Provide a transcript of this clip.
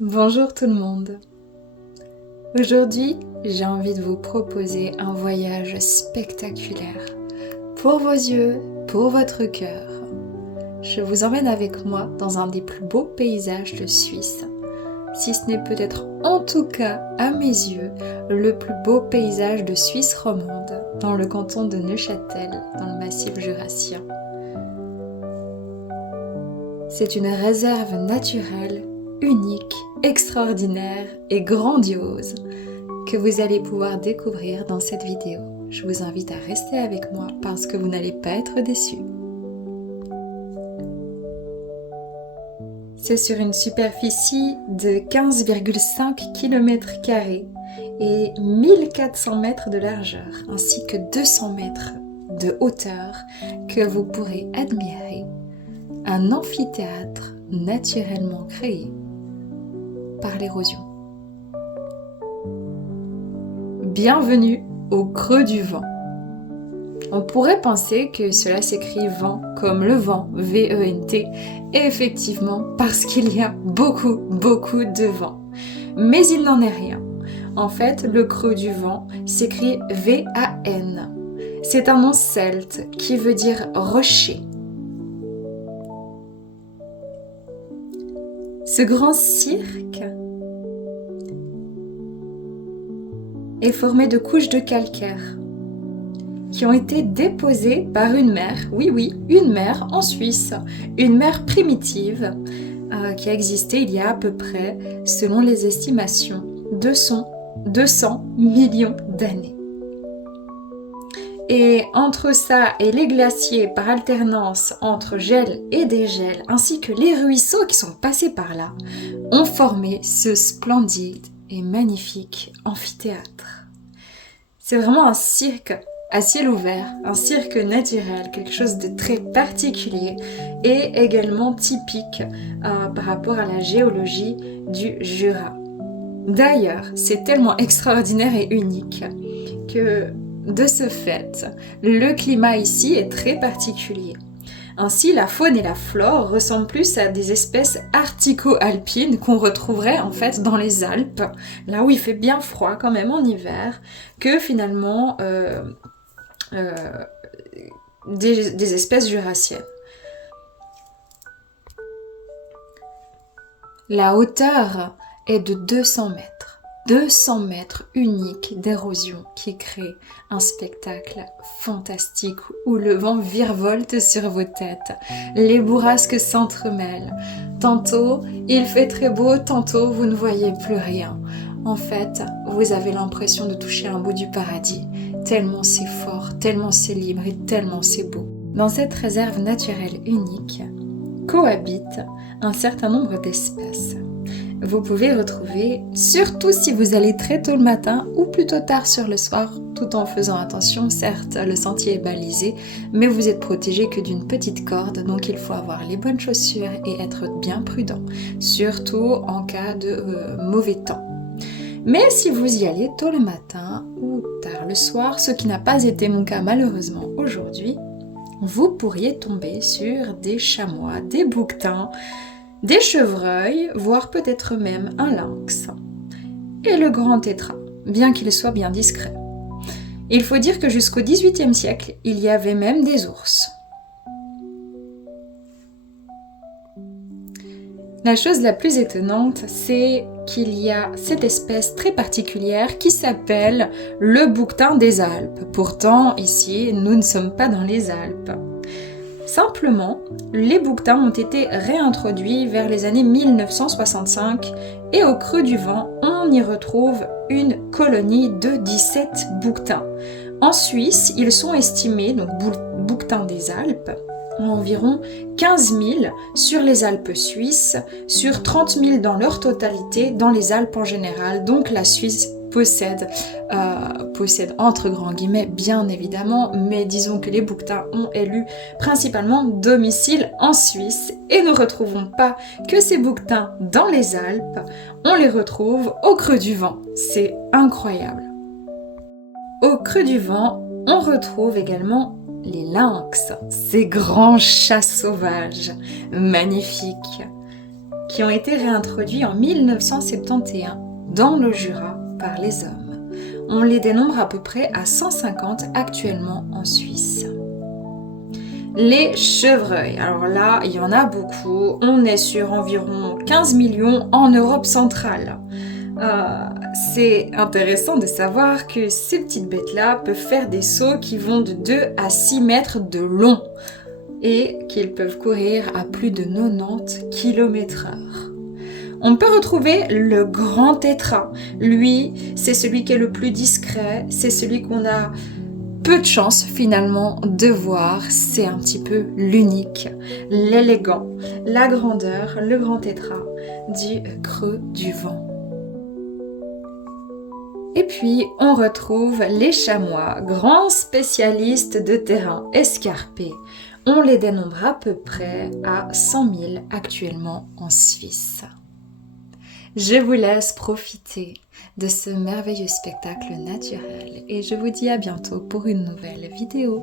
Bonjour tout le monde. Aujourd'hui, j'ai envie de vous proposer un voyage spectaculaire. Pour vos yeux, pour votre cœur. Je vous emmène avec moi dans un des plus beaux paysages de Suisse. Si ce n'est peut-être en tout cas, à mes yeux, le plus beau paysage de Suisse romande, dans le canton de Neuchâtel, dans le massif jurassien. C'est une réserve naturelle unique, extraordinaire et grandiose que vous allez pouvoir découvrir dans cette vidéo. Je vous invite à rester avec moi parce que vous n'allez pas être déçus. C'est sur une superficie de 15,5 km² et 1400 mètres de largeur ainsi que 200 mètres de hauteur que vous pourrez admirer un amphithéâtre naturellement créé par l'érosion. Bienvenue au creux du vent. On pourrait penser que cela s'écrit vent comme le vent, V-E-N-T, et effectivement parce qu'il y a beaucoup de vent. Mais il n'en est rien. En fait, le creux du vent s'écrit V-A-N. C'est un nom celte qui veut dire rocher. Ce grand cirque est formé de couches de calcaire qui ont été déposées par une mer, oui, une mer en Suisse, une mer primitive qui a existé il y a à peu près, selon les estimations, 200 millions d'années. Et entre ça et les glaciers par alternance entre gel et dégel, ainsi que les ruisseaux qui sont passés par là, ont formé ce splendide et magnifique amphithéâtre. C'est vraiment un cirque à ciel ouvert, un cirque naturel, quelque chose de très particulier et également typique par rapport à la géologie du Jura. D'ailleurs, c'est tellement extraordinaire et unique que de ce fait, le climat ici est très particulier. Ainsi, la faune et la flore ressemblent plus à des espèces artico-alpines qu'on retrouverait en fait dans les Alpes, là où il fait bien froid quand même en hiver, que finalement des espèces jurassiennes. La hauteur est de 200 mètres. 200 mètres uniques d'érosion qui crée un spectacle fantastique où le vent virevolte sur vos têtes, les bourrasques s'entremêlent. Tantôt, il fait très beau, tantôt, vous ne voyez plus rien. En fait, vous avez l'impression de toucher un bout du paradis, tellement c'est fort, tellement c'est libre et tellement c'est beau. Dans cette réserve naturelle unique, cohabitent un certain nombre d'espèces. Vous pouvez retrouver, surtout si vous allez très tôt le matin ou plutôt tard sur le soir, tout en faisant attention, certes le sentier est balisé, mais vous êtes protégé que d'une petite corde, donc il faut avoir les bonnes chaussures et être bien prudent, surtout en cas de mauvais temps. Mais si vous y allez tôt le matin ou tard le soir, ce qui n'a pas été mon cas malheureusement aujourd'hui, vous pourriez tomber sur des chamois, des bouquetins, des chevreuils, voire peut-être même un lynx. Et le grand tétras, bien qu'il soit bien discret. Il faut dire que jusqu'au XVIIIe siècle, il y avait même des ours. La chose la plus étonnante, c'est qu'il y a cette espèce très particulière qui s'appelle le bouquetin des Alpes. Pourtant, ici, nous ne sommes pas dans les Alpes. Simplement, les bouquetins ont été réintroduits vers les années 1965 et au creux du vent, on y retrouve une colonie de 17 bouquetins. En Suisse, ils sont estimés, donc bouquetins des Alpes, environ 15 000 sur les Alpes suisses, sur 30 000 dans leur totalité dans les Alpes en général. Donc la Suisse possède entre grands guillemets bien évidemment, mais disons que les bouquetins ont élu principalement domicile en Suisse et ne retrouvons pas que ces bouquetins dans les Alpes, on les retrouve au creux du vent. C'est incroyable. Au creux du vent, on retrouve également les lynx, ces grands chats sauvages, magnifiques. qui ont été réintroduits en 1971 dans le Jura par les hommes. On les dénombre à peu près à 150 actuellement en Suisse. Les chevreuils, alors là, il y en a beaucoup. On est sur environ 15 millions en Europe centrale. C'est intéressant de savoir que ces petites bêtes-là peuvent faire des sauts qui vont de 2 à 6 mètres de long et qu'ils peuvent courir à plus de 90 km/h. On peut retrouver le grand tétras. Lui, c'est celui qui est le plus discret, c'est celui qu'on a peu de chance finalement de voir, c'est un petit peu l'unique, l'élégant, la grandeur, le grand tétras du creux du vent. Et puis on retrouve les chamois, grands spécialistes de terrains escarpés. On les dénombre à peu près à 100 000 actuellement en Suisse. Je vous laisse profiter de ce merveilleux spectacle naturel et je vous dis à bientôt pour une nouvelle vidéo.